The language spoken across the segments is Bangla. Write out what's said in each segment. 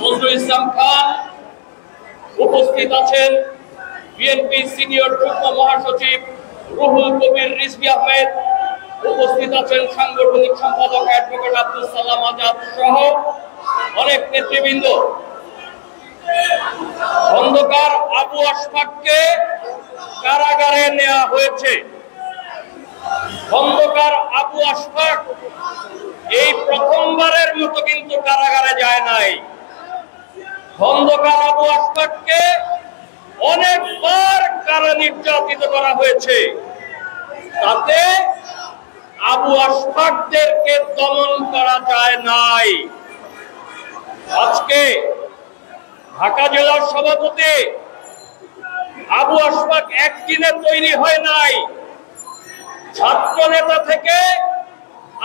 নজরুল ইসলাম খান উপস্থিত আছেন বিএনপি সিনিয়র যুগ্ম মহাসচিব রুহুল কবির রিজভী আহমেদ, উপস্থিত আছেন সাংগঠনিক সম্পাদক অ্যাডভোকেট আব্দুল সালাম আজাদ সহ অনেক নেতৃবৃন্দ। খন্দকার আবু আশফাককে কারাগারে নেওয়া হয়েছে। খন্দকার আবু আশফাক এই প্রথমবারের মতো কিন্তু কারাগারে যায় নাই। খন্দকার আবু আশফাককে অনেকবার কারা নির্যাতিত করা হয়েছে, তাতে আবু আশফাকদেরকে দমন করা যায় নাই। আজকে ঢাকা জেলার সভাপতি আবু আশফাক একদিনে তৈরি হয় নাই। ছাত্র নেতা থেকে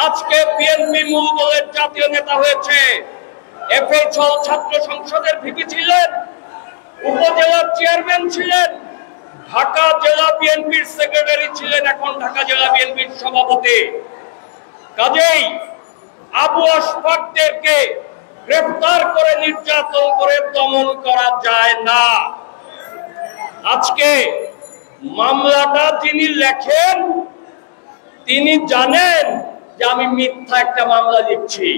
আজকে বিএনপি মূল দলের জাতীয় নেতা হয়েছে। এফএইচএল ছাত্র সংসদের ভিপি ছিলেন, উপজেলার চেয়ারম্যান ছিলেন, ঢাকা জেলা বিএনপির সেক্রেটারি ছিলেন, এখন ঢাকা জেলা বিএনপির সভাপতি। কাজেই আবু আশফাকদেরকে গ্রেফতার করে নির্যাতন করে দমন করা যায় না। আজকে মামলাটা যিনি লেখেন তিনি জানেন যে আমি মিথ্যা একটা মামলা লিখছি।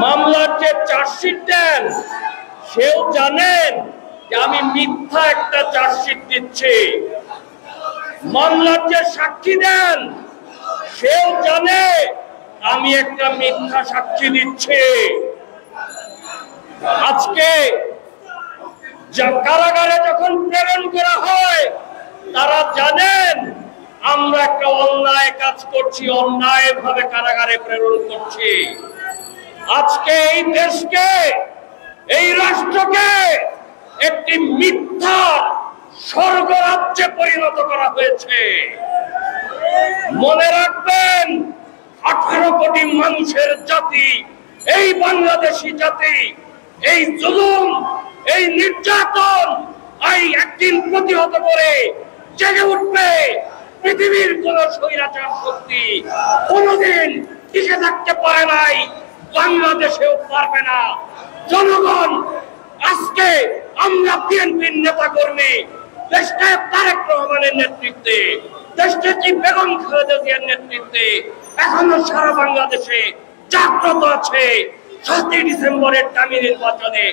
মামলার যে চার্জশিট দেন সেও জানেন যে আমি মিথ্যা একটা চার্জশিট দিচ্ছি। মামলার যে সাক্ষী দেন সেও জানে আমি একটা মিথ্যা সাক্ষী দিচ্ছি। আজকে কারাগারে যখন প্রেরণ করা হয় তারা জানেন আমরা একটা অন্যায় কাজ করছি, অন্যায় ভাবে কারাগারে প্রেরণ করছি। আজকে এই দেশকে, এই রাষ্ট্রকে একটি মিথ্যা স্বর্গরাজ্যে পরিণত করা হয়েছে। মনে রাখবেন, 18 কোটি মানুষের জাতি, এই বাংলাদেশি জাতি, এই জুলুম, এই নির্যাতন একদিন প্রতিহত করে জেগে উঠবে। পৃথিবীর কোন স্বৈরাচার শক্তি কোনদিন টিকে থাকতে পারে নাই, বাংলাদেশেও পারবে না। জনগণ, আজকে আমরা বিএনপির নেতা কর্মী, দেশনায়ক তারেক রহমানের নেতৃত্বে, দেশনেত্রী বেগম খালেদা জিয়ার নেতৃত্বে এখনো সারা বাংলাদেশে জাগ্রত আছে। 7ই ডিসেম্বরের দামি নির্বাচনে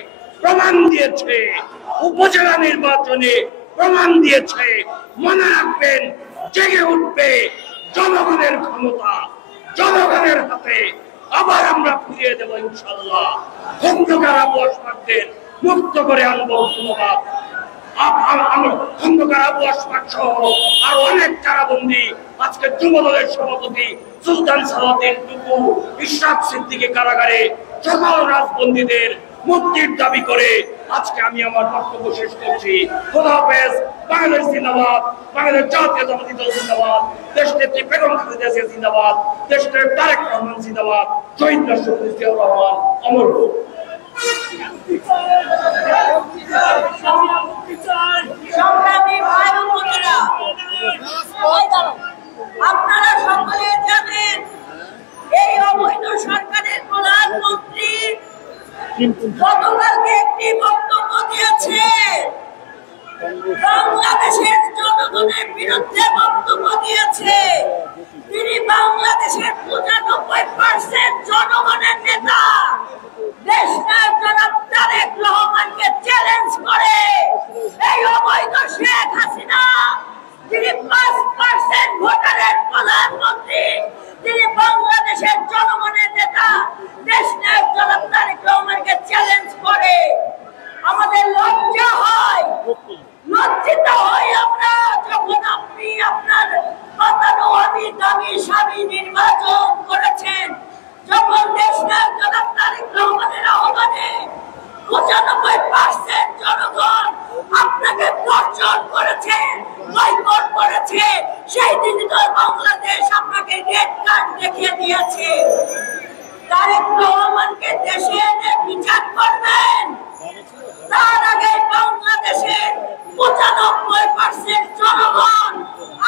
প্রমাণ দিয়েছে, উপজেলা নির্বাচনে প্রমাণ দিয়েছে। মনে রাখবেন, জেগে উঠবে জনগণের ক্ষমতা, জনগণের হাতে আবার আমরা ফিরিয়ে দেব ইনশাআল্লাহ। খন্দকার আবু আশফাকদের মুক্ত করে আনবো। ধন্যবাদ। খন্দকার আবু আশফাক সহ আরো অনেক কারাবন্দী, আজকে যুব দলের সভাপতি সুলতান সালাউদ্দিন টুকু, ইশরাক সিদ্দিকী কারাগারে সকল রাজবন্দীদের মুক্তির দাবি করে আজকে আমি আমার বক্তব্য শেষ করছি। খোদা হাফেজ। বাংলাদেশ জিন্দাবাদ, বাংলাদেশ জাতীয়তাবাদী দল জিন্দাবাদ, দেশনেত্রী বেগম খালেদা জিয়া জিন্দাবাদ, দেশনেত্রী তারেক রহমান জিন্দাবাদ, শহীদ রাষ্ট্রপতি জিয়াউর রহমান অমর হোক। সংগ্রামী ভাই ও বোনেরা, আপনারা সকলে জানেন এই অবৈধ সরকারের প্রধানমন্ত্রী গতকালকে একটি বক্তব্য দিয়েছে, বাংলাদেশের জনগণের বিরুদ্ধে বক্তব্য দিয়েছে। তিনি বাংলাদেশের 95% জনগণের নেতা দেশনায়ক জনাব তারেক রহমানকে চ্যালেঞ্জ করে এই অবৈধ শেখ হাসিনা, তিনি 5% ভোটারের প্রধানমন্ত্রী, তিনি বাংলাদেশের জনগণের নেতা দেশনায়ক জনাব তারেক রহমানকে চ্যালেঞ্জ করে। আমাদের লজ্জা হয়, লজ্জিত হই আমরা যখন আপনি আপনার বাতানো আমি দামি স্বামী নির্বাচন করেছেন, যখন দেশনায়ক জনাব তারেক রহমানের আহ্বানে 95% জনগণ আপনাকে বর্জন করেছে, বয়কট করেছে। সেই দিন তো বাংলাদেশ আপনাকে রেড কার্ড দেখিয়ে দিয়েছে। তারেক রহমানকে দেশে এনে বিচার করবেন, তার আগে বাংলাদেশের 95% জনগণ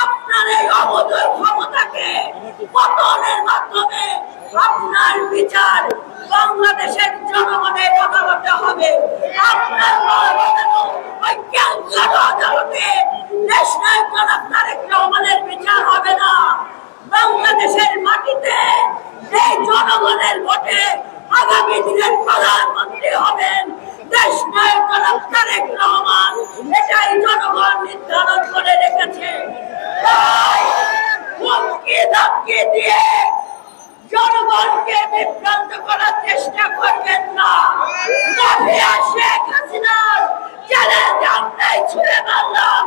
আপনার এই অবৈধ ক্ষমতাকে পতনের মাধ্যমে আপনার বিচার বাংলাদেশের জনগণের আদালতে হবে। আপনার ওই ক্যালকাটা আদালতে দেশনায়ক জনাব তারেক রহমানের বিচার হবে না। বাংলাদেশের মাটিতে এই জনগণের ভোটে আগামী দিনের প্রধানমন্ত্রী হবেন দেশনায়ক জনাব তারেক রহমান। এটাই জনগণ নির্ধারণ করে রেখেছে। তাই হুমকি ধামকি দিয়ে জনগণকে বিভ্রান্ত করার চেষ্টা করবেন না। মাফিয়া শেখ হাসিনার চ্যালেঞ্জ আমরাই ছুড়ে মারলাম,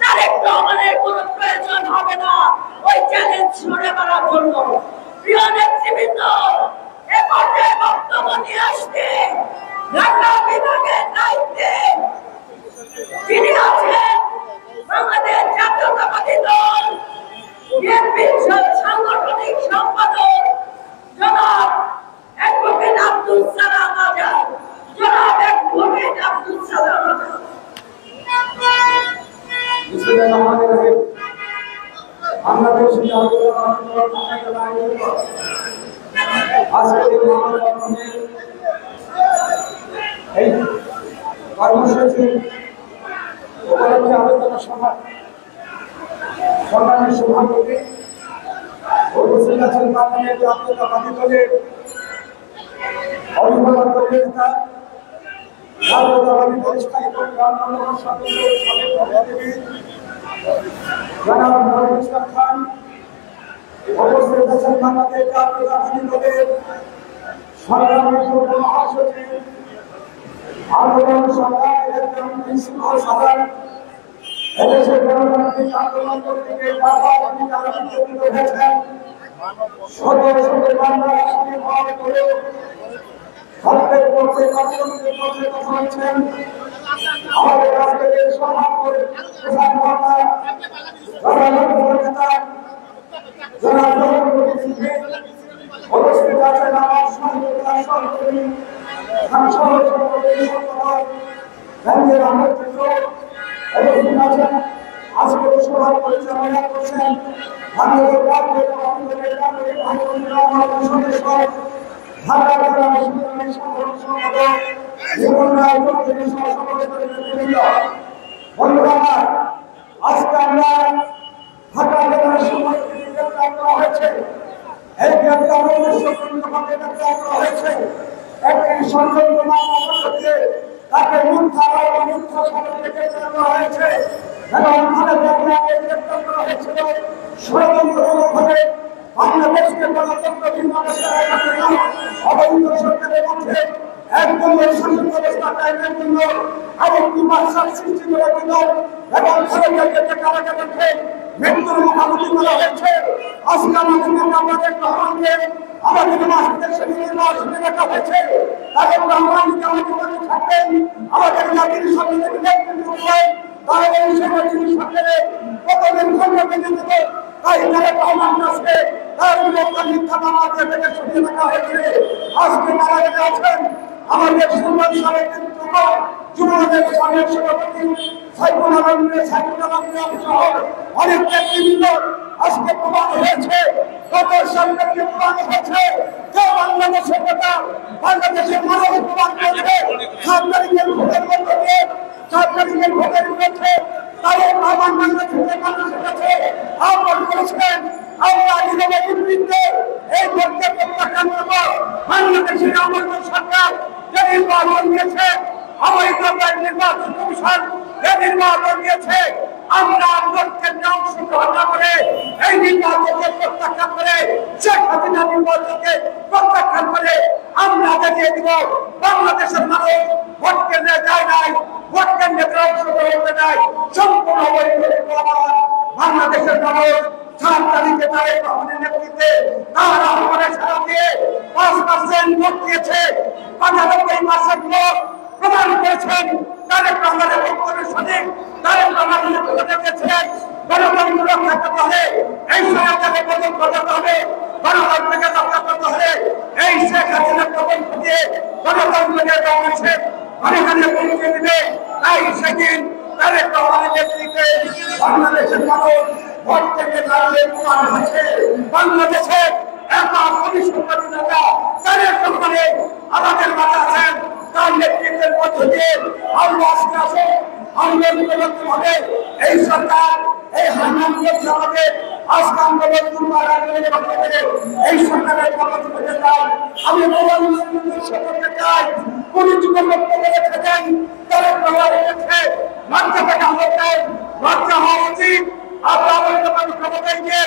তারেক রহমানের কোনো প্রয়োজন হবে না ওই চ্যালেঞ্জ ছুড়ে মারার জন্য। প্রিয় নেতৃবৃন্দ, এ পর্যায়ে বক্তব্য নিয়ে আসতে ঢাকা বিভাগের দায়িত্বে যিনি আছেন বাংলাদেশ জাতীয়তাবাদী দল বিএনপির সাংগঠনিক সম্পাদক জনাব অ্যাডভোকেট আব্দুল সালাম আজাদ। জনাব অ্যাডভোকেট আব্দুল সালাম আজাদ। বাংলাদেশ এই কর্মসূচি উপলক্ষে আলোচনা সভা সরকারের সভাপতি উপস্থিত আছেন বাংলাদেশ জাতীয়তাবাদী দলের অভিভাবক নেতা জাতীয়তাবাদী দল স্থায়ী কমিটির অন্যান্য সদস্য জনাব নজরুল ইসলাম খান, উপস্থিত আছেন বাংলাদেশ জাতীয়তাবাদী দলের সংগ্রামী যুগ্ম মহাসচিব আন্দোলন সংগ্রামের একজন প্রিন্সিপাল সাধারণ এদেশের গণতান্ত্রিক আন্দোলন থেকে বারবার যারা নির্যাতিত হয়েছেন, শত শত বাংলা রাষ্ট্রীয় হওয়ার পরেও সরকারের পক্ষে কার্যকরী পথে কথা হচ্ছেন আমাদের রাষ্ট্রের সভাপতি প্রধান নেতা উপস্থিত আছেন আমার সহকর্মী সাংসদ উপস্থিত আছেন আজকের সভা পরিচালনা করছেন আজকে আমরা ঢাকা জেলার সময় গ্রেপ্তার করা হয়েছে। এই গ্রেপ্তার হয়েছে একটি ষড়যন্ত্র মামলা তাকে মিথ্যা মিথ্যা সাজাতে গ্রেপ্তার করা হয়েছে এবং গ্রেপ্তার করা হয়েছিল ষড়যন্ত্রমূলকভাবে বাংলাদেশকে গণতন্ত্রহীন অবস্থায় রাখার জন্য অবৈধ সরকারের মধ্যে একদম শাসন ব্যবস্থা কায়েমের জন্য আরেকটি বাদশার সৃষ্টি করার জন্য এবং খালেদাকে কারাগারে রেখে মৃত্যুর মুখোমুখি করা হয়েছে। আজকে আমাদের আমাদের রহমানকে আমাদের মাসের সেদিনের মাসে রাখা হয়েছে। তাদের রহমানকে আমাদের মধ্যে থাকবেন আমাদের জাতির সঙ্গে নেতৃত্ব তাহলে এই সময় তিনি সরকারে কতদিন খন্ড বেঁধে দেবে, তাই তারা রহমান আজকে তার বিরুদ্ধে মিথ্যা মামলা থেকে সরিয়ে রাখা হয়েছে। আজকে মারা গেছেন আমাদের সুন্দর সাবেক যুবদের সাবেক সভাপতি সাইফুল আলম সহ অনেক নেতৃবৃন্দ আজকে প্রমাণ হয়েছে, গত সরকারকে প্রমাণ হয়েছে যে বাংলাদেশের কথা বাংলাদেশের মানুষ প্রমাণ করেছে। 7 তারিখের ভোটের মধ্যে দিয়ে 7 তারিখের ভোটের মধ্যে তাদের রহমান বাংলাদেশের মানুষের কাছে আহ্বান করেছেন আমরা নিজেদের নেতৃত্বে এই ভোটকে প্রত্যাখ্যান করব। বাংলাদেশের আমাদের সরকার যে নির্বাচন দিয়েছে অবৈধ নির্বাচন কমিশন যে নির্বাচন দিয়েছে আমরা ভোটকে অংশগ্রহণ না করে এই নির্বাচনকে প্রত্যাখ্যান করে শেখ হাসিনা নির্বাচনকে প্রত্যাখ্যান করে আমরা দেখিয়ে দিব বাংলাদেশের মানুষ ভোট কেন্দ্রে যায় নাই, ভোট কেন্দ্রে অংশগ্রহণ করতে নাই, সম্পূর্ণ অবৈধ বাংলাদেশের মানুষ 7 তারিখে তারেক রহমানের নেতৃত্বে তার আহ্বানে সাড়া দিয়ে 5% ভোট দিয়েছে। 95% ভোট প্রমাণ করেছেন তারেক রহমানের বক্তব্যের সঠিক। তারেক রহমানের নেতৃত্বে দিয়েছেন গণতন্ত্র রক্ষা করতে হবে, এই সরকারকে পতন ঘটাতে হবে, গণতন্ত্রকে রক্ষা করতে হবে। এই শেখ হাসিনার পতন ঘটিয়ে গণতন্ত্রকে বাংলাদেশের ঘরে পৌঁছে দিবে। তাই সেদিন তারেক রহমানের নেতৃত্বে বাংলাদেশের মানুষ ভোট থেকে দাঁড়িয়ে প্রমাণ হয়েছে বাংলাদেশে একা পরিষ্কার নেতা তারেক রহমানের আমাদের মাঝে আছেন। তার নেতৃত্বের মধ্য দিয়ে আমরা আজকে আসে আন্দোলন হবে। এই সরকার এই হানান করছে আমাদের আজকে আন্দোলন এই সরকারের পক্ষ থেকে চাই আমি করতে চাই পরিচিত বক্তব্য রেখেছেন তারেক রহমানের কাছে লজ্জা থেকে আমাদের লজ্জা হওয়া উচিত। আমরা আমাদের ক্ষমতায় গিয়ে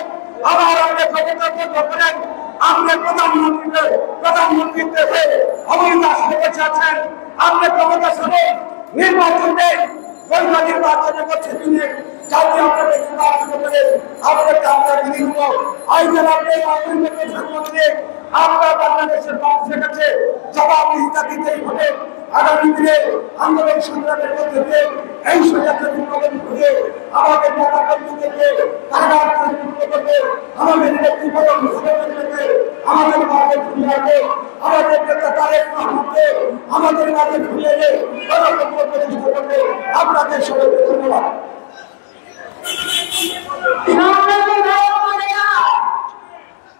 আবার আপনি প্রতিপক্ষ করেন আপনি প্রধানমন্ত্রীতে হয়ে অবদান রেখেছেন। আপনি ক্ষমতা সরে নির্বাচনে বৈধ নির্বাচনের মধ্যে দিয়ে জাতীয় আপনাদের নির্বাচন করে আপনাকে আমরা বিধিমূলক আইনের আপনি প্রধানমন্ত্রী আপনার বাংলাদেশের মানুষের কাছে জবাবদিহিতা দিতেই হবে। আগামী দিনে আন্দোলন সংগ্রামের মধ্যে দিয়ে এই স্বৈরাচারী প্রবণ করে আমাদের নেতা কর্মীদেরকে কারাগার মুক্ত করবে, আমাদের নেতৃত্ব করবে, আমাদের মাঝে ফিরিয়ে আনবে, আমাদের নেতা তারেক রহমানকে আমাদের মাঝে ফিরিয়ে এনে গণতন্ত্র প্রতিষ্ঠা করবে। আপনাদের সবাইকে ধন্যবাদ।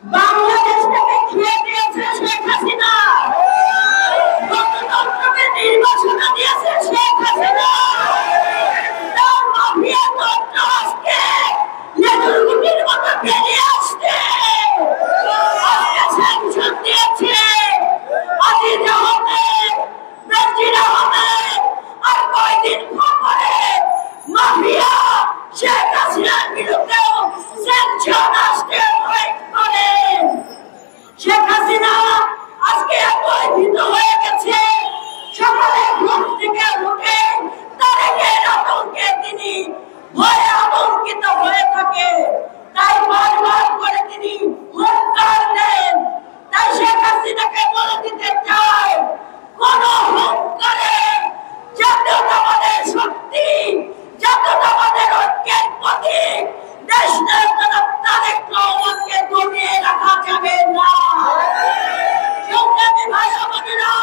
বাংলাদেশটাকে খেয়ে দিয়েছে শেখ হাসিনা, গণতন্ত্রকে নির্বাচনে দিয়েছে শেখ হাসিনা। তার মাফিয়া তন্ত্র আজকে লেজুর গুটির মতো বেরিয়ে আসছে। আজকে স্যাংশন দিয়েছে আজিজ আহমেদ, নজির আহমেদ, আর কয়দিন পরে মাফিয়া শেখ হাসিনার বিরুদ্ধেও স্যাংশন আসতে করে। শেখ হাসিনা আজকে এতই ভীত হয়ে গেছে, সকালে ঘুম থেকে উঠে তারেকের আতঙ্কে তিনি ভয়ে আতঙ্কিত হয়ে থাকে। তাই বারবার করে তিনি হুঙ্কার দেন। তাই শেখ হাসিনাকে বলে দিতে চাই, কোন হুঙ্কারে জাতীয়তাবাদের শক্তি, জাতীয়তাবাদের ঐক্যের প্রতীক দেশ নায়ক তারেক রহমানকে দমিয়ে রাখা যাবে না। সংগ্রামী ভাই বোনেরা,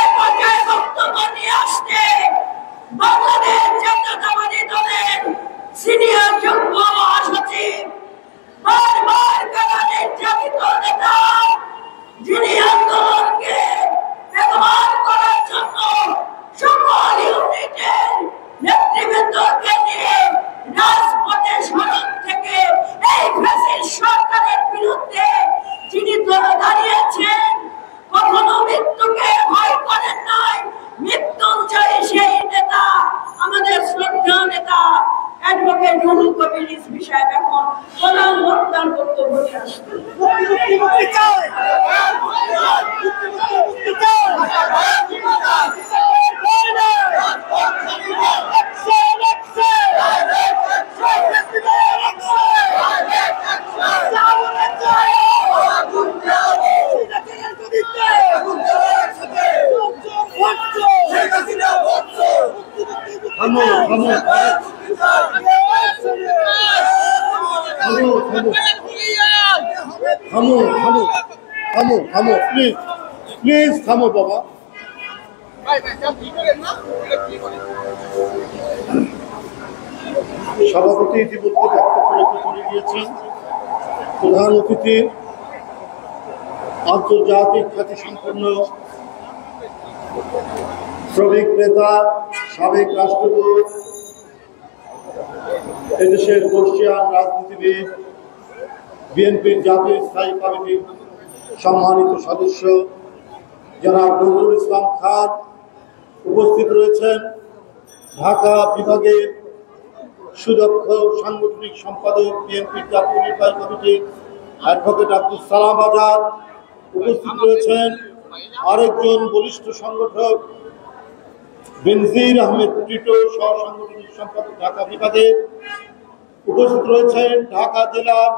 এ পর্যায়ে বক্তব্য নিয়ে আসতে বাংলাদেশ জাতীয়তাবাদী দলের সিনিয়র যুগ্ম মহাসচিব, বারবার কারা নির্যাতিত নেতা, যিনি আন্দোলনকে ব্যবহার করার জন্য সকল ইউনিটের নেতৃবৃন্দকে নিয়ে রাজপথে সড়ক থেকে এই ফ্যাসিস্ট সরকারের বিরুদ্ধে যিনি দাঁড়িয়েছেন, কখনো মৃত্যুকে ভয় করেন নাই। মৃত্যুঞ্জয়ী সেই নেতা, আমাদের শ্রদ্ধা নেতা অ্যাডভোকেট রুহুল কবির রিজভী সাহেব এখন প্রধান বক্তার বক্তব্য নিয়ে আসছেন। প্লিজ থামো বাবা। সভাপতি ইতিমধ্যে বক্তব্য রেখে চলে গিয়েছেন। প্রধান অতিথি আন্তর্জাতিক খ্যাতিসম্পন্ন শ্রমিক নেতা, সাবেক রাষ্ট্রদূত, এদেশের বর্ষিয়ান রাজনীতিবিদ, বিএনপির জাতীয় স্থায়ী কমিটির সম্মানিত সদস্য জনাব নজরুল ইসলাম খান উপস্থিত রয়েছেন। ঢাকা বিভাগের সুদক্ষ সাংগঠনিক সম্পাদক, বিএনপির জাতীয় নির্বাহী কমিটির অ্যাডভোকেট আব্দুল সালাম আজাদ উপস্থিত রয়েছেন। আরেকজন বলিষ্ঠ সংগঠক বেনজির আহমেদ টিটো, সহ সাংগঠনিক সম্পাদক ঢাকা বিভাগের উপস্থিত রয়েছেন। ঢাকা জেলার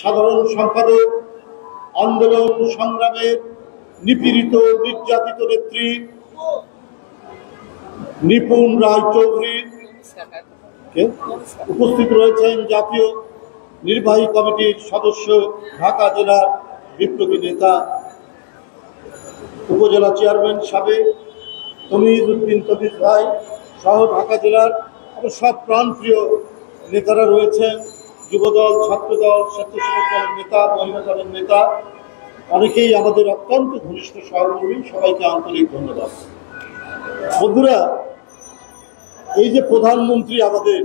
সাধারণ সম্পাদক, আন্দোলন সংগ্রামের নিপীড়িত নির্যাতিত নেত্রী নিপুণ রায় চৌধুরী উপস্থিত রয়েছেন। জাতীয় নির্বাহী কমিটির সদস্য, ঢাকা জেলার বিপ্লবী নেতা, উপজেলা চেয়ারম্যান সাবেক তমিজ উদ্দিন তমিজ ভাই সহ ঢাকা জেলার সব প্রাণপ্রিয় নেতারা রয়েছেন। যুবদল, ছাত্রদল, স্বেচ্ছাসেবক দলের নেতা, মহিলা দলের নেতা, অনেকেই আমাদের অত্যন্ত ঘনিষ্ঠ সহকর্মী। সবাইকে আন্তরিক ধন্যবাদ। বন্ধুরা, এই যে প্রধানমন্ত্রী আমাদের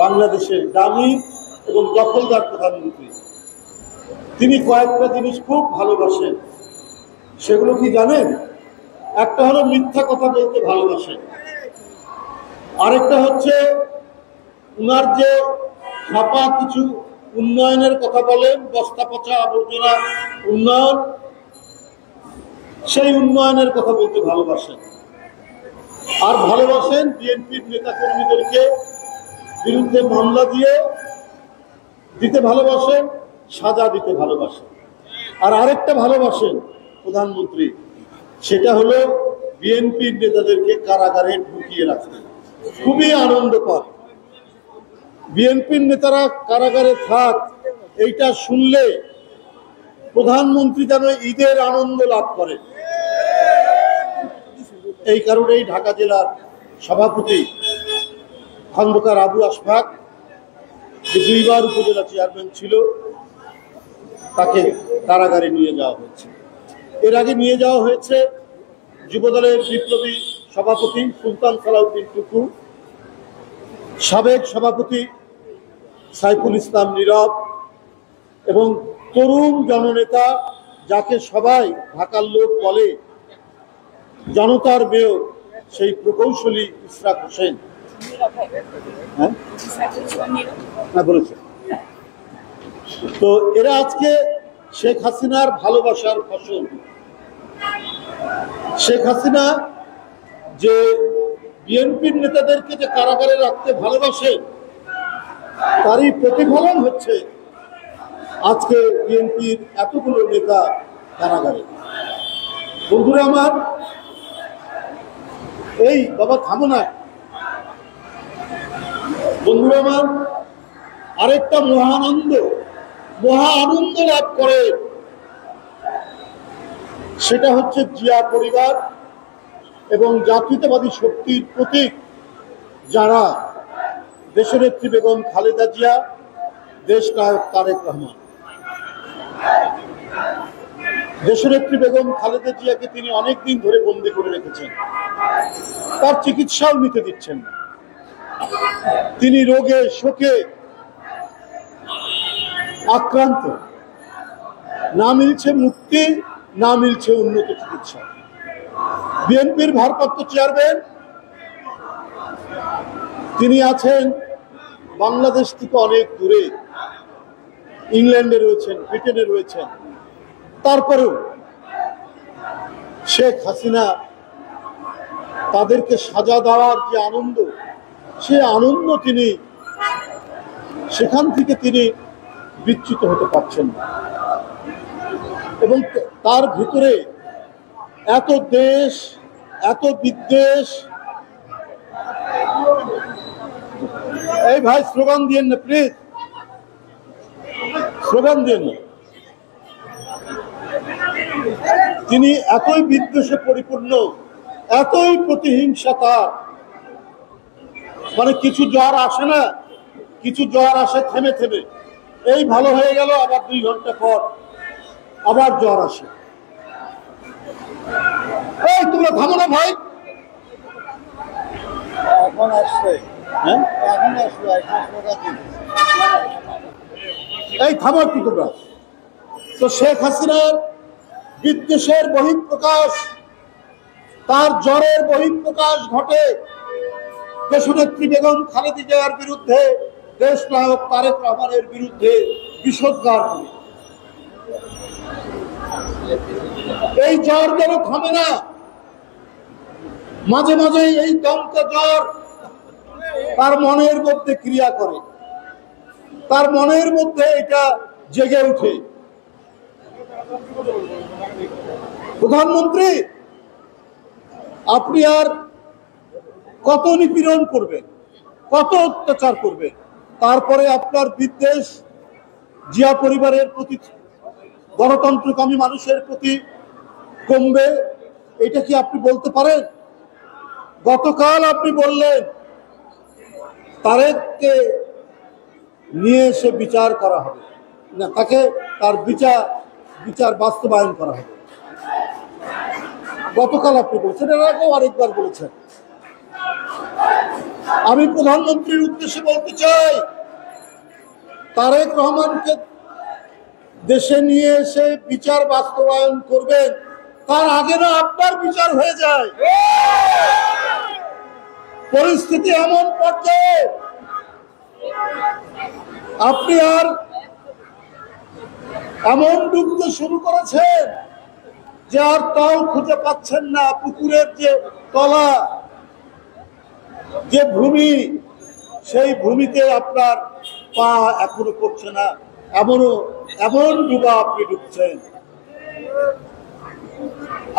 বাংলাদেশের দামি এবং দখলদার প্রধানমন্ত্রী, তিনি কয়েকটা জিনিস খুব ভালোবাসেন। সেগুলো কি জানেন? একটা হলো মিথ্যা কথা বলতে ভালোবাসেন, আরেকটা হচ্ছে উনার যে ছাপা কিছু উন্নয়নের কথা বলেন, বস্তা পচা আবর্জনা উন্নয়ন, সেই উন্নয়নের কথা বলতে ভালোবাসেন। আর ভালোবাসেন বিএনপির নেতা কর্মীদেরকে বিরুদ্ধে মামলা দিতে ভালোবাসেন, সাজা দিতে ভালোবাসেন। আর আরেকটা ভালোবাসেন প্রধানমন্ত্রী, সেটা হলো বিএনপির নেতাদেরকে কারাগারে ঢুকিয়ে রাখতে। খুবই আনন্দ পায় বিএনপির নেতারা কারাগারে থাক, এইটা শুনলে প্রধানমন্ত্রী যেন ঈদের আনন্দ লাভ করেন। এই কারণেই ঢাকা জেলার সভাপতি খন্দকার আবু আশফাক, যে 2 বার উপজেলা চেয়ারম্যান ছিল, তাকে কারাগারে নিয়ে যাওয়া হয়েছে। এর আগে নিয়ে যাওয়া হয়েছে যুবদলের বিপ্লবী সভাপতি সুলতান সালাউদ্দিন টুকু, সাবেক সভাপতি সাইফুল ইসলাম নীরব এবং তরুণ জননেতা, যাকে সবাই ঢাকার লোক বলে জনতার মেয়র, সেই প্রকৌশলী ইশরাক হোসেন বলেছে। তো এরা আজকে শেখ হাসিনার ভালোবাসার ফসল। শেখ হাসিনা যে বিএনপির নেতাদেরকে যে কারাগারে রাখতে ভালোবাসে, তারই প্রতিফলন হচ্ছে আজকে বিএনপির এতগুলো নেতা কারাগারে। বন্ধুরা আমার, এই বাবা থামো না, বন্ধুরা আমার, আরেকটা মহা আনন্দ লাভ করে, সেটা হচ্ছে জিয়া পরিবার এবং জাতীয়তাবাদী শক্তির প্রতীক যারা দেশনেত্রী বেগম খালেদা জিয়া, দেশনায়ক তারেক রহমান। দেশনেত্রী বেগম খালেদা জিয়াকে তিনি অনেকদিন ধরে বন্দী করে রেখেছেন, তার চিকিৎসাও নিতে দিচ্ছেন না। তিনি রোগে শোকে আক্রান্ত, না মিলছে মুক্তি, না মিলছে উন্নত চিকিৎসা। বিএনপির ভারপ্রাপ্ত চেয়ারম্যান তিনি আছেন বাংলাদেশ থেকে অনেক দূরে, ইংল্যান্ডে রয়েছেন, ব্রিটেনে রয়েছেন। তারপরেও শেখ হাসিনা তাদেরকে সাজা দেওয়ার যে আনন্দ, সে আনন্দ তিনি সেখান থেকে তিনি বিচ্যুত হতে পারছেন না। এবং তার ভিতরে এত দেশ, এত বিদ্বেষ। এই ভাই স্লোগান দিয়েন না প্লিজ, স্লোগান দিয়েন না। তিনি এতই বিদ্বেষে পরিপূর্ণ, এতই প্রতিহিংসা, মানে কিছু জ্বর আসে না, কিছু জ্বর আসে থেমে থেমে, এই ভালো হয়ে গেল, আবার 2 ঘন্টা পর আবার জ্বর আসে। এই তোমরা থামো না ভাই, এখন আসছে, হ্যাঁ এখন আসলো, এই থামো একটু তোমরা। তো শেখ হাসিনার বিদ্বেষের বহিঃপ্রকাশ, তার জ্বরের বহিঃপ্রকাশ ঘটে দেশনেত্রী বেগম খালেদা জিয়ার বিরুদ্ধে, দেশনায়ক তারেক রহমানের বিরুদ্ধে বিষোদ্গার করে। এই জ্বর যেন থামে না, মাঝে মাঝে এই দমকা জ্বর তার মনের মধ্যে ক্রিয়া করে, তার মনের মধ্যে এটা জেগে উঠে। প্রধানমন্ত্রী, আপনি আর কত নিপীড়ন করবেন, কত অত্যাচার করবেন? তারপরে আপনার বিদ্বেষ জিয়া পরিবারের প্রতি, গণতন্ত্রকামী মানুষের প্রতি কমবে? এটা কি আপনি বলতে পারেন? গতকাল আপনি বললেন তারেককে নিয়ে এসে বিচার করা হবে না, তাকে তার বিচার বাস্তবায়ন করা হবে। গতকাল আপনি বলছেন, এর আগেও আরেকবার বলেছেন। আমি প্রধানমন্ত্রীর উদ্দেশ্যে বলতে চাই, তারেক রহমানকে দেশে নিয়ে এসে বিচার বাস্তবায়ন করবেন, তার আগে না আপনার বিচার হয়ে যায়। পরিস্থিতি এমন পর্যায়ে আপনি আর এমন ডুবতে শুরু করেছেন যে আর তল খুঁজে পাচ্ছেন না। পুকুরের যে তলা, যে ভূমি, সেই ভূমিতে আপনার পা এখনো পড়ছে না। এমন ডুবা আপনি ডুবছেন।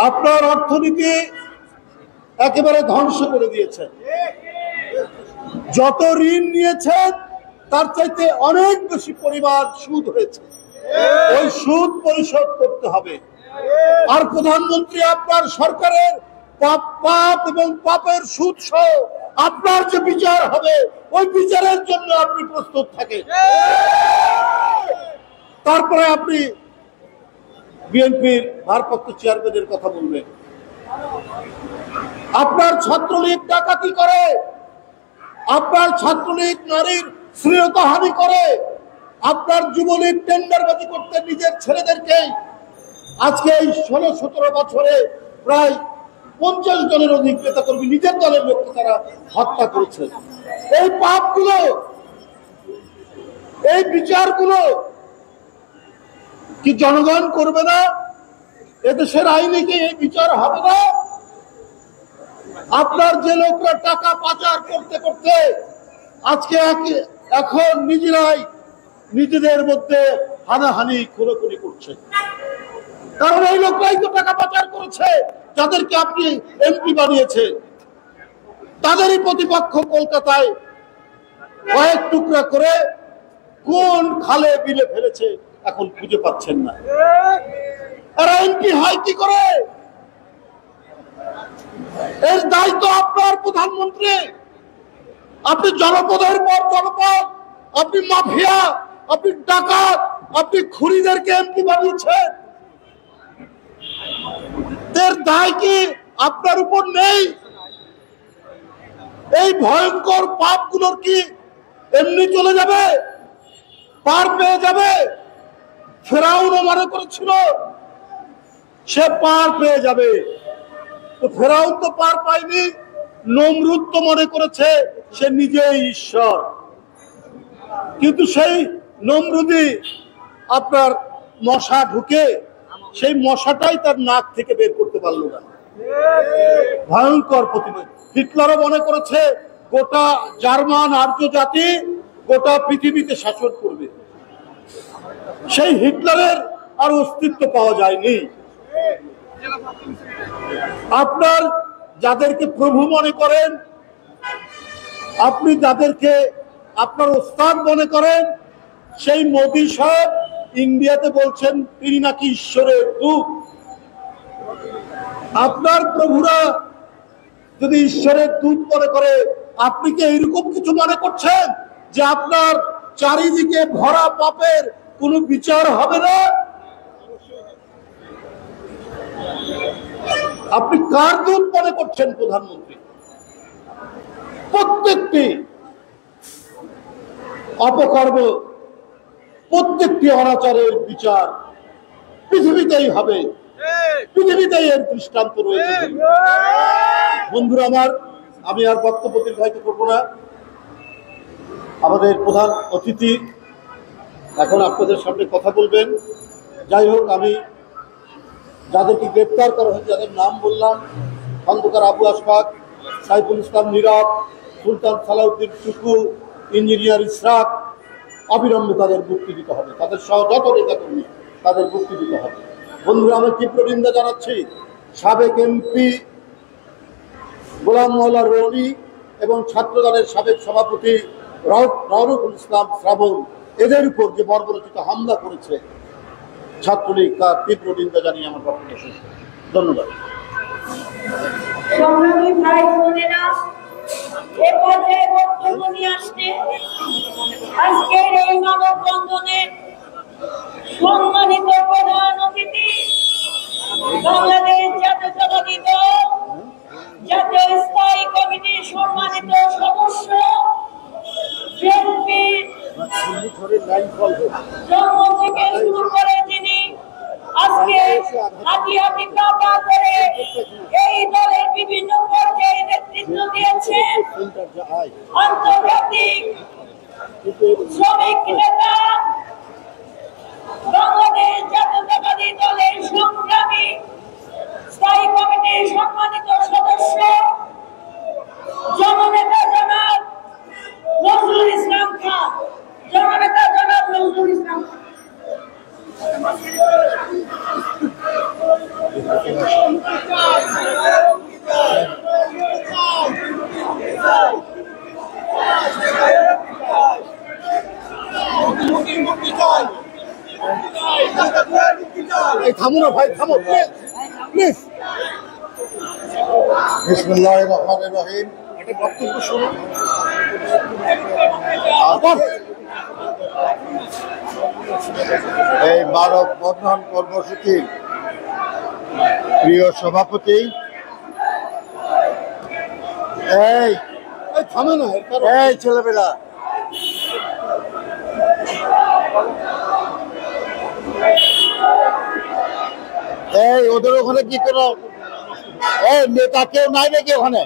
আপনার অর্থনীতি একেবারে ধ্বংস করে দিয়েছেন। যত ঋণ নিয়েছেন তার চাইতে অনেক বেশি পরিমাণ সুদ হয়েছে। ওই সুদ পরিশোধ করতে হবে। আর প্রধানমন্ত্রী, আপনার সরকারের পাপ এবং পাপের সুদ সহ আপনার যে বিচার হবে, ওই বিচারের জন্য আপনি প্রস্তুত থাকেন। তারপরে আপনি বিএনপির ভারপ্রাপ্ত চেয়ারম্যানের কথা বলবেন। আপনার ছাত্রলীগ ডাকাতি করে, আপনার ছাত্রলীগ নারীর শ্লীলতাহানি করে, আপনার যুবলীগ টেন্ডারবাজি করতে নিজের ছেলেদেরকে আজকে এই 16-17 বছরে প্রায় 50 জনের অধিক নেতাকর্মী নিজের দলের লোককে তারা হত্যা করেছে। এই পাপগুলো, এই বিচারগুলো কি জনগণ করবে না? এদেশের আইনে কি এই বিচার হবে না? আপনার যে লোকরা টাকা পাচার করতে করতে আজকে এখন নিজেরাই নিজেদের মধ্যে হানাহানি খুনোখুনি করছে, কারণ এই লোকরাই তো টাকা পাচার করেছে, যাদেরকে আপনি এমপি বানিয়েছেন। তাদেরই প্রতিপক্ষ কলকাতায় কয়েক টুকরা করে কোন খালে বিলে ফেলেছে এখন খুঁজে পাচ্ছেন না। এরা এমপি হয় কি করে? এর দায়িত্ব আপনার প্রধানমন্ত্রী। আপনি জনপদের পর জনপদ, আপনি মাফিয়া, আপনি ডাকাত, আপনি খুনিদেরকে এমপি বানিয়েছেন। এর দায় কি আপনার উপর নেই? এই ভয়ঙ্কর পাপগুলোর কি এমনি চলে যাবে, পার পেয়ে যাবে? ফেরাউনও মনে করেছিল সে পার পেয়ে যাবে, তো ফেরাউন তো পার পায়নি। নমরুদ তো মনে করেছে সে নিজেই ঈশ্বর, কিন্তু সেই নমরুদই আপনার মশা ঢুকে সেই মশাটাই তার নাক থেকে বের করতে পারল না। ভয়ঙ্কর প্রতিবাদ। হিটলারও মনে করেছে গোটা জার্মান আর্য জাতি গোটা পৃথিবীতে শাসন করবে। সেই হিটলারের আর অস্তিত্ব পাওয়া যায়নি। আপনার যাদেরকে প্রভু মনে করেন, আপনি যাদেরকে আপনার ওস্তাদ মনে করেন, সেই মোদী সাহেব ইন্ডিয়াতে বলছেন তিনি নাকি ঈশ্বরের দূত। আপনার প্রভুরা যদি ঈশ্বরের দূত মনে করে, আপনি কি এইরকম কিছু মনে করছেন যে আপনার চারিদিকে ভরা পাপের কোনো বিচার হবে না? আপনি কার দূত মনে করছেন প্রধানমন্ত্রী? প্রত্যেকটি অপকর্ম, প্রত্যেকটি অনাচারের বিচার পৃথিবীতেই হবে, পৃথিবীতেই এর দৃষ্টান্ত রয়েছে। বন্ধুরা আমার, আমি আর বক্তব্য দীর্ঘায়িত করবো না। আমাদের প্রধান অতিথি এখন আপনাদের সামনে কথা বলবেন। যাই হোক, আমি যাদেরকে গ্রেপ্তার করা হয়েছে, যাদের নাম বললাম, খন্দকার আবু আশফাক, সাইফুল ইসলাম নীরব, সুলতান সালাউদ্দিন টুকু, ইঞ্জিনিয়ার ইসরাক, অবিলম্বে তাদের মুক্তি দিতে হবে। তাদের সহ যত নেতাকর্মী তাদের মুক্তি দিতে হবে। বন্ধুরা, আমি তীব্র নিন্দা জানাচ্ছি সাবেক এমপি গোলাম মোল্লা রনি এবং ছাত্রদলের সাবেক সভাপতি রওনকুল ইসলাম শ্রাবণ, এদের উপর যে বর্বরচিত হামলা করেছে ছাত্রলীগ, তার তীব্র নিন্দা জানিয়ে আমার বক্তব্য শেষ। ধন্যবাদ। সংগ্রামী ভাই বোনেরা, এ পর্যায়ে বক্তব্য নিয়ে আসতে আজকের এই মানববন্ধনে সম্মানিত প্রধান অতিথি, বাংলাদেশ জাতীয়তাবাদী দল জাতীয় স্থায়ী কমিটির সম্মানিত সদস্য, বিএনপির জন্ম থেকে শুরু করে যিনি আজকে হাঁটি হাঁটি কাপা করে এই দলের বিভিন্ন পর্যায়ে নেতৃত্ব দিয়েছেন, আন্তর্জাতিক শ্রমিক নেতা, বাংলাদেশ থামো না ভাই, থামো প্লিজ। বিসমিল্লাহির রহমানির রহিম। একটা বক্তব্য শুনুন। এই মানব বন্ধন কর্মসূচির প্রিয় সভাপতি, এই থামে না, এই ছেলেবেলা, এই ওদের ওখানে কি করো? এই নেতা কেউ নাই নাকি ওখানে?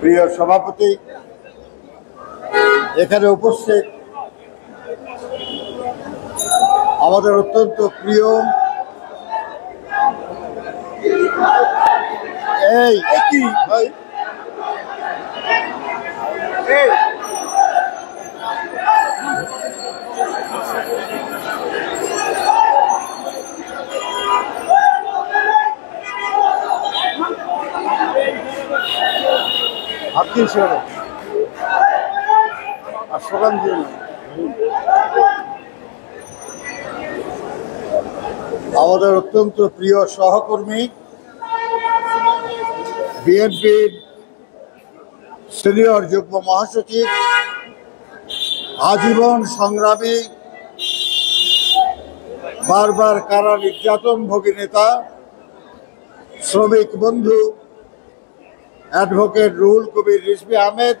প্রিয় সভাপতি, এখানে উপস্থিত আমাদের অত্যন্ত প্রিয় এই কি ভাই, আপনি শোনেন আর স্লোগান দিয়ে আমাদের অত্যন্ত প্রিয় সহকর্মী বিএনপির সিনিয়র যুগ্ম মহাসচিব, আজীবন সংগ্রামী, বারবার কারা নির্যাতন ভোগী নেতা, শ্রমিক বন্ধু অ্যাডভোকেট রুহুল কবির রিজভী আহমেদ,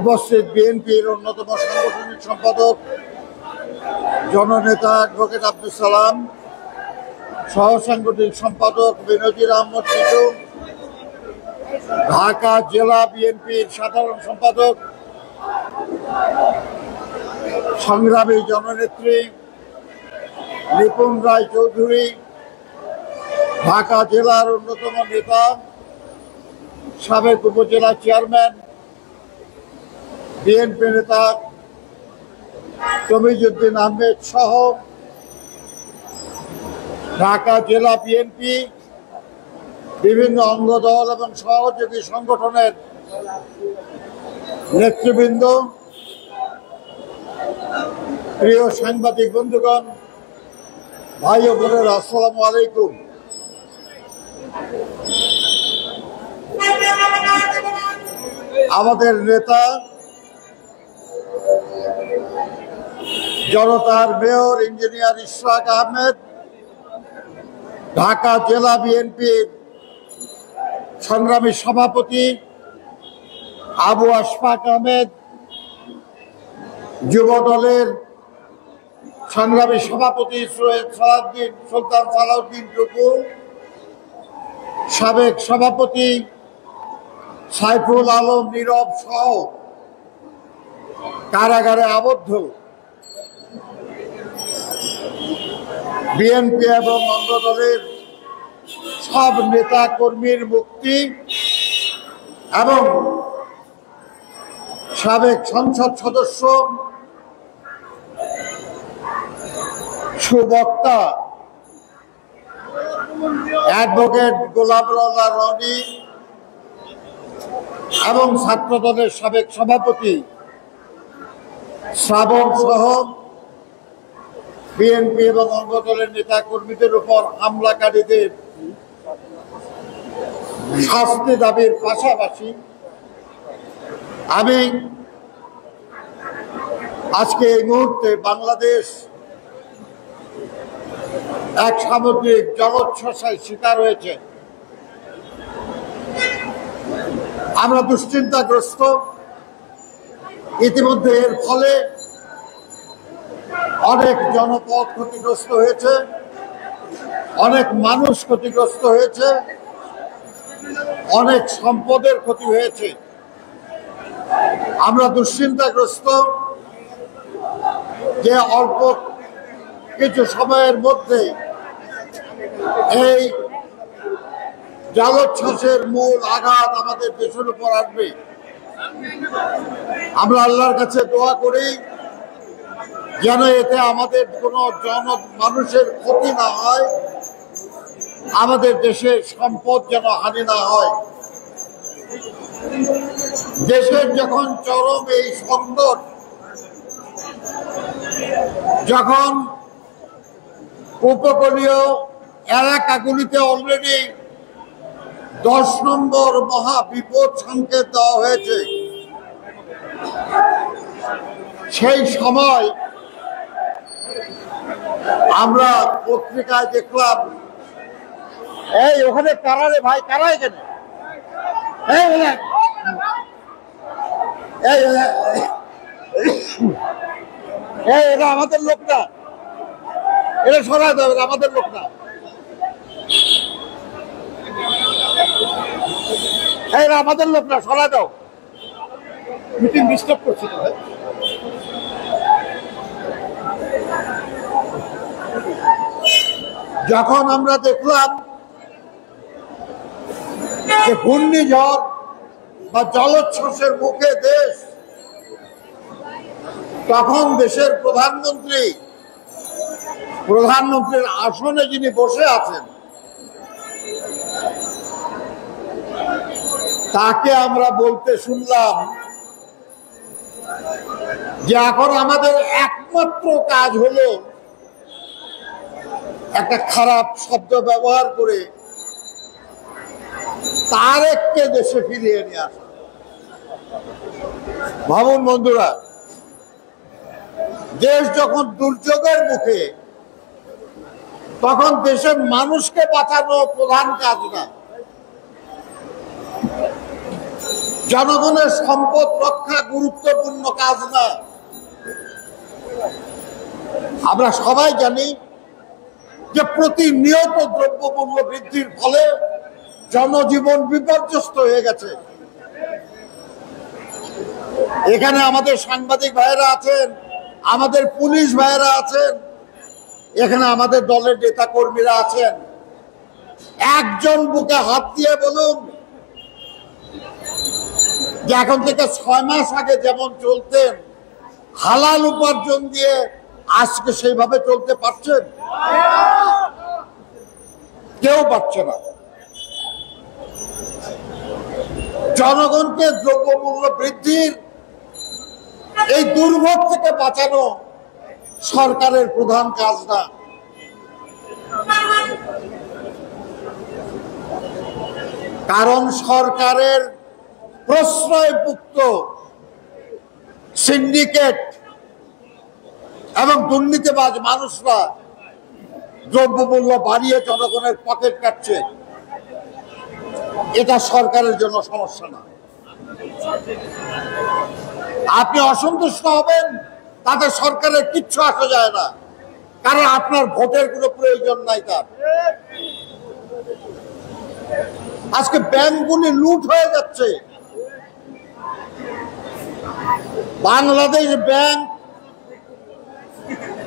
উপস্থিত বিএনপির অন্যতম সাংগঠনিক সম্পাদক জননেতা অ্যাডভোকেট আব্দুল সালাম, সহ সাংগঠনিক সম্পাদক বেনজির আহমদ টিটু, ঢাকা জেলা বিএনপির সাধারণ সম্পাদক সংগ্রামী জননেত্রী নিপুণ রায় চৌধুরী, ঢাকা জেলার অন্যতম নেতা সাবেক উপজেলা চেয়ারম্যান বিএনপি নেতা তমিজউদ্দিন আহমেদ সহ ঢাকা জেলা বিএনপি, বিভিন্ন অঙ্গদল এবং সহযোগী সংগঠনের নেতৃবৃন্দ, প্রিয় সাংবাদিক বন্ধুগণ, ভাই ও বোনেরা, আসসালামু আলাইকুম। আমাদের নেতা জনতার মেয়র ইঞ্জিনিয়ার ইশরাক আহমেদ, ঢাকা জেলা বিএনপির সংগ্রামী সভাপতি আবু আশফাক আহমেদ, যুব দলের সংগ্রামী সভাপতি সৈয়দ সুলতান সালাউদ্দিন টুকু, সাবেক সভাপতি সাইফুল আলম নীরব সহ কারাগারে আবদ্ধ বিএনপি এবং অঙ্গ দলের সব নেতা কর্মীর মুক্তি এবং সাবেক সংসদ সদস্য সুবক্তা অ্যাডভোকেট গোলামউল্লাহ রনি এবং ছাত্র দলের সাবেক সভাপতি শ্রাবণ সহ বিএনপি এবং অঙ্গ দলের নেতা কর্মীদের উপর হামলাকারীদের শাস্তি দাবির পাশাপাশি আমি আজকে এই মুহূর্তে বাংলাদেশ এক সামুদ্রিক জলোচ্ছ্বাসের শিকার হয়েছে। আমরা দুশ্চিন্তাগ্রস্ত। ইতিমধ্যে এর ফলে অনেক জনপদ ক্ষতিগ্রস্ত হয়েছে, অনেক মানুষ ক্ষতিগ্রস্ত হয়েছে, অনেক সম্পদের ক্ষতি হয়েছে। আমরা দুশ্চিন্তাগ্রস্ত যে অল্প কিছু সময়ের মধ্যে এই জলোচ্ছ্বাসের মূল আঘাত আমাদের দেশের উপর আসবে। আমরা আল্লাহর কাছে দোয়া করি যেন এতে আমাদের কোনো মানুষের ক্ষতি না হয়, আমাদের দেশের সম্পদ যেন হানি না হয়। দেশের যখন চরম এই সংকট, যখন উপকূলীয় এলাকাগুলিতে অলরেডি 10 নম্বর মহা বিপদ সংকেত দেওয়া হয়েছে, সেই সময় আমরা পত্রিকায় দেখলাম, এই ওখানে কারা রে ভাই, কারা এখানে, এরা আমাদের লোক না, এটা সরাই দেবে, আমাদের লোক না, এরা আমাদের লোক না, সরাই দাও, মিটিং ডিস্টার্ব করছিল। যখন আমরা দেখলাম যে ঘূর্ণিঝড় বা জলোচ্ছ্বাসের মুখে দেশ, তখন দেশের প্রধানমন্ত্রীর আসনে যিনি বসে আছেন, তাকে আমরা বলতে শুনলাম যে এখন আমাদের একমাত্র কাজ হলো একটা খারাপ শব্দ ব্যবহার করে তারেককে দেশে ফিরিয়ে নিয়ে আসা। ভাবুন বন্ধুরা, দেশ যখন দুর্যোগের মুখে, তখন দেশের মানুষকে বাঁচানো প্রধান কাজ না, জনগণের সম্পদ রক্ষা গুরুত্বপূর্ণ কাজ না। আমরা সবাই জানি যে প্রতিনিয়ত দ্রব্যমূল্য বৃদ্ধির ফলে জনজীবন বিপর্যস্ত হয়ে গেছে। এখানে আমাদের সাংবাদিক ভাইয়েরা আছেন, আমাদের পুলিশ ভাইয়েরা আছেন, এখানে আমাদের দলের নেতা কর্মীরা আছেন। একজন বুকে হাত দিয়ে বলুন যে এখন থেকে 6 মাস আগে যেমন চলতেন, হালাল উপার্জন দিয়ে আজকে সেইভাবে চলতে পারছেন? কেউ পারছে না। জনগণকে দ্রব্যমূল্য বৃদ্ধির এই দুর্ভোগ থেকে বাঁচানো সরকারের প্রধান কাজ না। কারণ সরকারের প্রশ্রয়ভুক্ত সিন্ডিকেট এবং দুর্নীতিবাজ মানুষরা দ্রব্যমূল্য বাড়িয়ে জনগণের পকেট কাটছে। এটা সরকারের জন্য সমস্যা না। আপনি অসন্তুষ্ট হবেন, তাতে সরকারের কিচ্ছু আসা যায় না, কারণ আপনার ভোটের কোনো প্রয়োজন নাই তার। আজকে ব্যাংকগুলি লুট হয়ে যাচ্ছে। বাংলাদেশ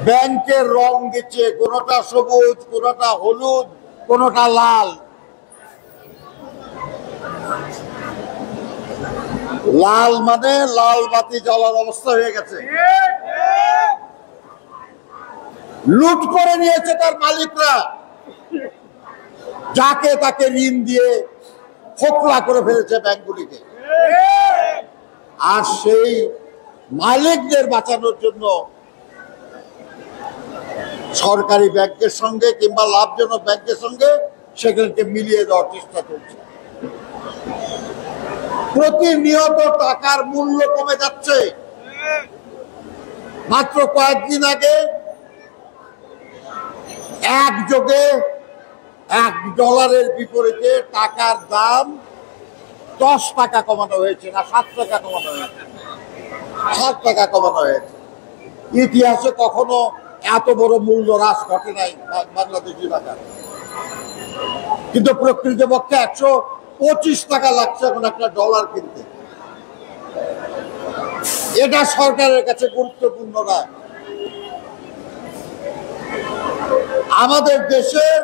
ব্যাংকের রং দিচ্ছে, কোনটা সবুজ, কোনটা হলুদ, কোনটা লাল। লাল মানে লাল বাতি জ্বলার অবস্থা হয়ে গেছে। লুট করে নিয়েছে তার মালিকরা, যাকে তাকে ঋণ দিয়ে ফোকলা করে ফেলেছে ব্যাংকগুলিকে। আর সেই মালিকদের বাঁচানোর জন্য সরকারি ব্যাংকের সঙ্গে কিংবা লাভজনক ব্যাংকের সঙ্গে সেগুলোকে মিলিয়ে দেওয়ার চেষ্টা করছে। প্রতিনিয়ত টাকার মূল্য কমে যাচ্ছে। মাত্র কয়েকদিন আগে একযোগে $1 বিপরীতে টাকার দাম 10 টাকা কমানো হয়েছে, না 7 টাকা কমানো হয়েছে, 7 টাকা কমানো হয়েছে। ইতিহাসে কখনো এত বড় মূল্য হ্রাস ঘটে নাই বাংলাদেশি টাকা। কিন্তু প্রকৃতপক্ষে 125 টাকা লাগছে এখন একটা ডলার কিনতে। এটা সরকারের কাছে গুরুত্বপূর্ণ না। আমাদের দেশের,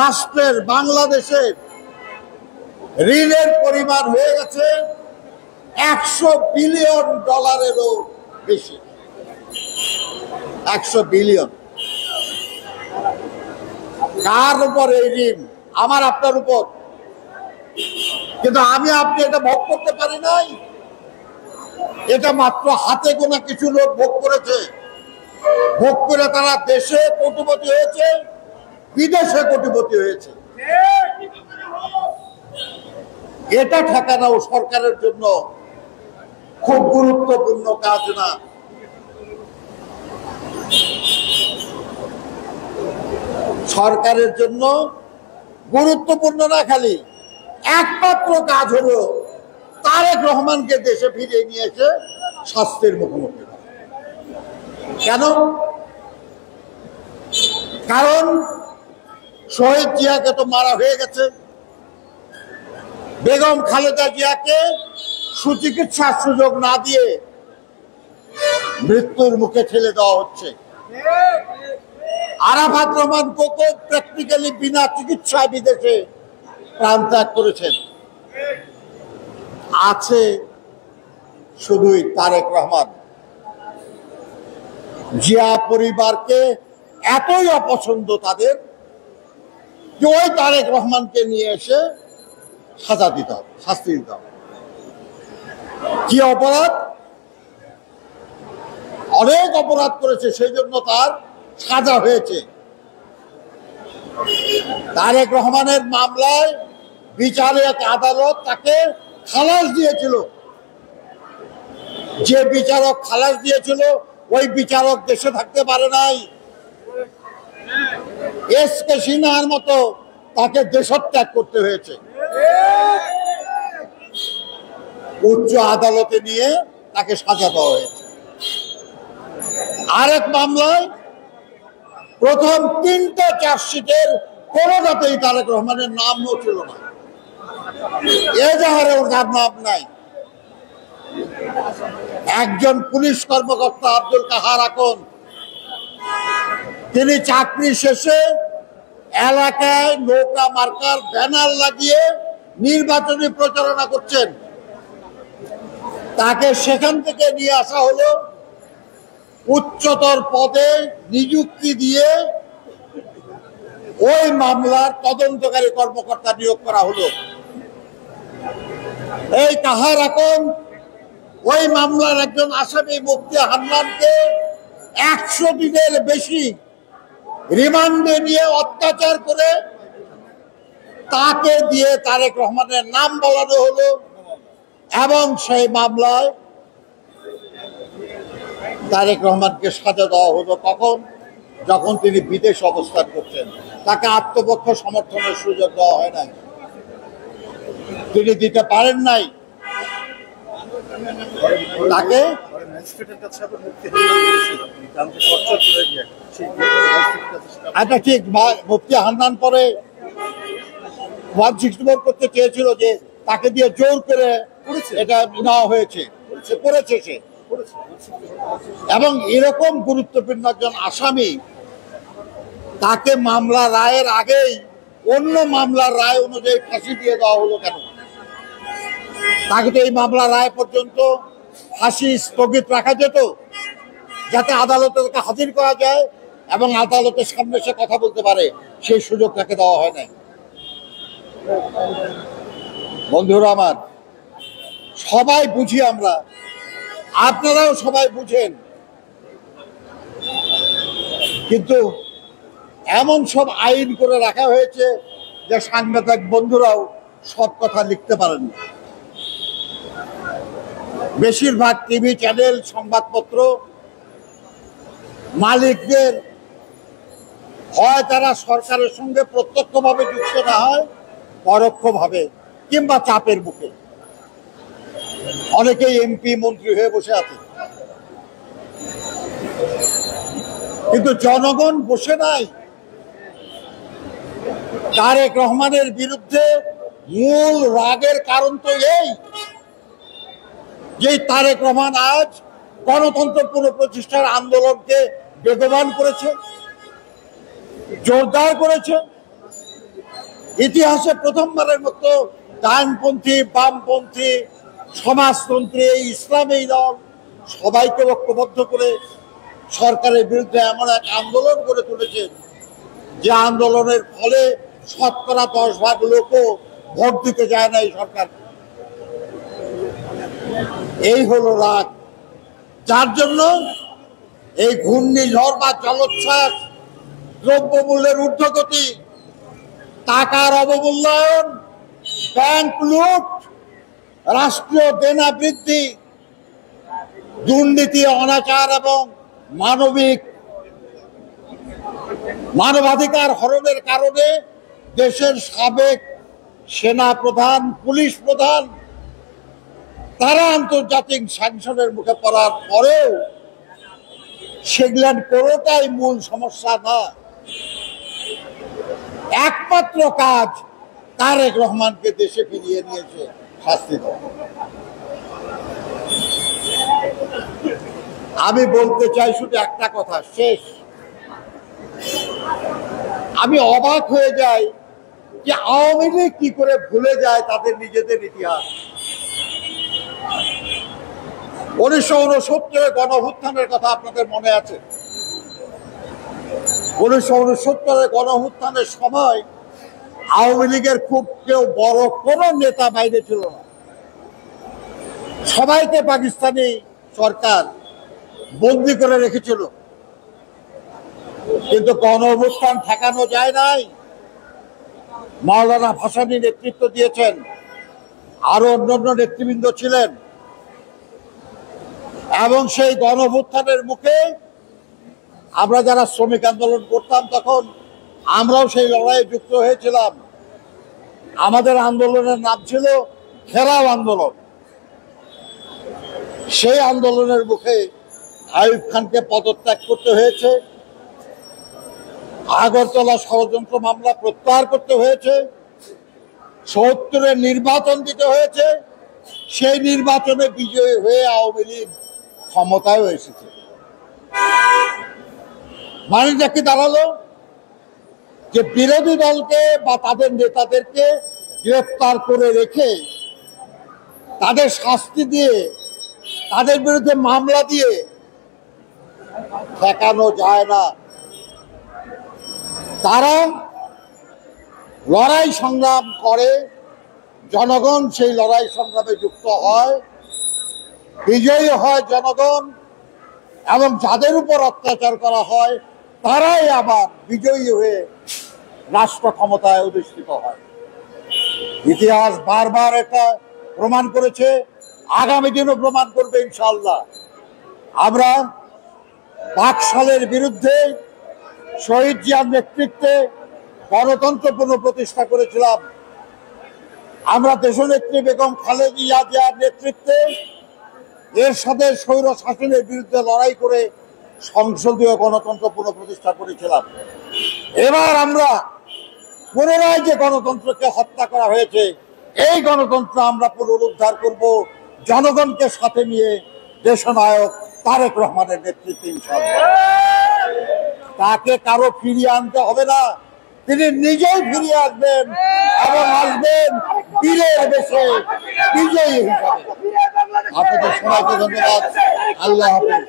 রাষ্ট্রের, বাংলাদেশের ঋণের পরিমাণ হয়ে গেছে $100 বিলিয়ন বেশি। 100 বিলিয়ন। কার উপর এই ঋণ? আমার আপনার উপর। কিন্তু আমি আপনি এটা ভোগ করতে পারি নাই। এটা মাত্র হাতে গোনা কিছু লোক ভোগ করেছে। ভোগ করে তারা দেশে কোটিপতি হয়েছে, বিদেশে কোটিপতি হয়েছে। এটা ঠেকানো সরকারের জন্য খুব গুরুত্বপূর্ণ কাজ না। সরকারের জন্য গুরুত্বপূর্ণ না, খালি একমাত্র কাজ হলো তারেক রহমানকে দেশে ফিরিয়ে নিয়ে এসে শাস্তির মুখোমুখি। কেন? কারণ শহীদ জিয়াকে তো মারা হয়ে গেছে, বেগম খালেদা জিয়াকে সুচিকিৎসার সুযোগ না দিয়ে মৃত্যুর মুখে ঠেলে দেওয়া হচ্ছে। আরাফাত রহমান কোকো প্র্যাকটিক্যালি বিনা চিকিৎসায় বিদেশে প্রাণ ত্যাগ করেছেন। আছে শুধুই তারেক রহমান। জিয়া পরিবারকে এতই অপছন্দ তাদের যে ওই তারেক রহমানকে নিয়ে এসে সাজা দিতে হবে, শাস্তি দিতে হবে। কি অপরাধ? অনেক অপরাধ করেছে, সেই জন্য তার সাজা হয়েছে। তারেক রহমানের মামলায় বিচারক আদালত তাকে খালাস দিয়েছিল। যে বিচারক খালাস দিয়েছিল ওই বিচারক দেশে থাকতে পারে নাই। এস কে সিনহার মতো তাকে দেশত্যাগ করতে হয়েছে। উচ্চ আদালতে নিয়ে তাকে সাজা দেওয়া হয়েছে। আরেক মামলায় প্রথম 3টে চার্জশিটের কোনোটাতেই তারেক রহমানের নামও ছিল না, এজাহারে ওর নাম নাই। একজন পুলিশ কর্মকর্তা আব্দুল কাহার আকন, তিনি চাকরি শেষে এলাকায় নৌকা মার্কার ব্যানার লাগিয়ে নির্বাচনী প্রচারণা করছেন। তাকে সেখান থেকে নিয়ে আসা হলো, উচ্চতর পদে নিযুক্তি দিয়ে ওই মামলার তদন্তকারী কর্মকর্তা নিয়োগ করা হলো। এই কাহার আকন ওই মামলার একজন আসামি মুফতি হান্নানকে 100 দিনের বেশি রিমান্ডে নিয়ে অত্যাচার করে তাকে দিয়ে তারেক রহমানের নাম বলানো হলো এবং সেই মামলায় তারেক রহমানকে সাজা দেওয়া হলো। কখন? যখন তিনি বিদেশ অবস্থান করছেন। তাকে আত্মপক্ষ সমর্থনের সুযোগ দেওয়া হয় নাই, তিনি দিতে পারেন নাই। তাকে এটা ঠিক, মুফতি হান্নান পরে 164 করতে চেয়েছিল, যে তাকে দিয়ে জোর করে এটা নেওয়া হয়েছে, করেছে সে। এবং এরকম গুরুত্বপূর্ণ একজন আসামি, তাকে মামলা রায়ের আগেই অন্য মামলার রায় অনুযায়ী ফাঁসি দিয়ে দেওয়া হলো কেন? তাকে তো এই মামলা রায় পর্যন্ত ফাঁসি স্থগিত রাখা যেত, যাতে আদালতে তাকে হাজির করা যায় এবং আদালতের সামনে সে কথা বলতে পারে। সেই সুযোগ তাকে দেওয়া হয় না। বন্ধুরা আমার, সবাই বুঝি আমরা, আপনারাও সবাই বুঝেন, কিন্তু এমন সব আইন করে রাখা হয়েছে যে সাংবাদিক বন্ধুরাও সব কথা লিখতে পারেন না। বেশিরভাগ টিভি চ্যানেল, সংবাদপত্র মালিকদের হয় তারা সরকারের সঙ্গে প্রত্যক্ষভাবে যুক্ত না হয়, পরোক্ষভাবে কিংবা চাপের মুখে অনেকেই এমপি মন্ত্রী হয়ে বসে আছে। কিন্তু জনগণ বসে নাই। তারেক রহমানের বিরুদ্ধে মূল রাগের কারণ তো এই যে তারেক রহমান আজ গণতন্ত্র পুনঃপ্রতিষ্ঠার আন্দোলনকে বেগবান করেছে, জোরদার করেছে। ইতিহাসে প্রথমবারের মতো ডানপন্থী, বামপন্থী, সমাজতন্ত্রী, ইসলামী দল সবাইকে ঐক্যবদ্ধ করে সরকারের বিরুদ্ধে এমন এক আন্দোলন গড়ে তুলেছে, যে আন্দোলনের ফলে শতকরা 10% লোকও ভোট দিতে যায় না এই সরকার। এই হলো রাগ, যার জন্য এই ঘূর্ণিঝড় বা জলোচ্ছ্বাস, দ্রব্যমূল্যের ঊর্ধ্বগতি, টাকার অবমূল্যায়ন, ব্যাংক লুট, রাষ্ট্রীয় দেনা বৃদ্ধি, দুর্নীতি, অনাচার এবং মানবাধিকার হরণের কারণে দেশের সাবেক সেনা প্রধান, পুলিশ প্রধান তারা আন্তর্জাতিক স্যাংশনের মুখে পড়ার পরেও সেগুলার কোনোটাই মূল সমস্যা না। একমাত্র কাজ তারেক রহমানকে দেশে ফিরিয়ে নিয়েছে শাস্তি দেওয়া। আমি বলতে চাই শুধু একটা কথা, শেষ। আমি অবাক হয়ে যাই যে আওয়ামী লীগ কি করে ভুলে যায় তাদের নিজেদের ইতিহাস। 1969 গণঅভ্যুত্থানের কথা আপনাদের মনে আছে? 1969 গণঅভ্যুত্থানের সময় আওয়ামী লীগের খুব কেউ বড় কোনো নেতা বাইরে ছিল না, সবাইকে পাকিস্তানি সরকার বন্দি করে রেখেছিল। কিন্তু গণঅভ্যুত্থান ঠেকানো যায় নাই। মাওলানা ভাসানী নেতৃত্ব দিয়েছেন, আরো অন্যান্য নেতৃবৃন্দ ছিলেন, এবং সেই গণঅভ্যুত্থানের মুখে আমরা যারা শ্রমিক আন্দোলন করতাম তখন আমরাও সেই লড়াইয়ে যুক্ত হয়েছিলাম। আমাদের আন্দোলনের নাম ছিল ঘেরাও আন্দোলন। সেই আন্দোলনের মুখে আইয়ুব খানকে পদত্যাগ করতে হয়েছে, আগরতলা ষড়যন্ত্র মামলা প্রত্যাহার করতে হয়েছে, ৭০-এর নির্বাচন দিতে হয়েছে। সেই নির্বাচনে বিজয়ী হয়ে আওয়ামী লীগ ক্ষমতায় এসেছে। মানেটা কি দাঁড়ালো? যে বিরোধী দলকে বা তাদের নেতাদেরকে গ্রেফতার করে রেখে তাদের শাস্তি দিয়ে, তাদের বিরুদ্ধে মামলা দিয়ে ঠেকানো যায় না। তারা লড়াই সংগ্রাম করে, জনগণ সেই লড়াই সংগ্রামে যুক্ত হয়, বিজয়ী হয় জনগণ, এবং যাদের উপর অত্যাচার করা হয় তারাই আবার বিজয়ী হয়ে রাষ্ট্র ক্ষমতায় অধিষ্ঠিত হয়। ইতিহাস বারবার এটা প্রমাণ করেছে, আগামী দিনও প্রমাণ করবে ইনশাআল্লাহ। আমরা বাকশালের বিরুদ্ধে শহীদ জিয়ার নেতৃত্বে গণতন্ত্র পুনঃপ্রতিষ্ঠা করেছিলাম। আমরা দেশনেত্রী বেগম খালেদা জিয়ার নেতৃত্বে এর সাথে স্বৈর শাসনের বিরুদ্ধে লড়াই করে সংসদীয় গণতন্ত্র পুনঃপ্রতিষ্ঠা করেছিলাম। এবার আমরা পুনরায় যে গণতন্ত্রকে হত্যা করা হয়েছে, এই গণতন্ত্র আমরা পুনরুদ্ধার করব জনগণকে সাথে নিয়ে, দেশনায়ক তারেক রহমানের নেতৃত্বে ইনশাআল্লাহ। তাকে কারো ফিরিয়ে আনতে হবে না, তিনি নিজেই ফিরিয়ে আসবেন এবং আসবেন বীরের বেশে, বিজয়ী হিসাবে। আপনাদের সবাইকে ধন্যবাদ। আল্লাহ হাফেজ।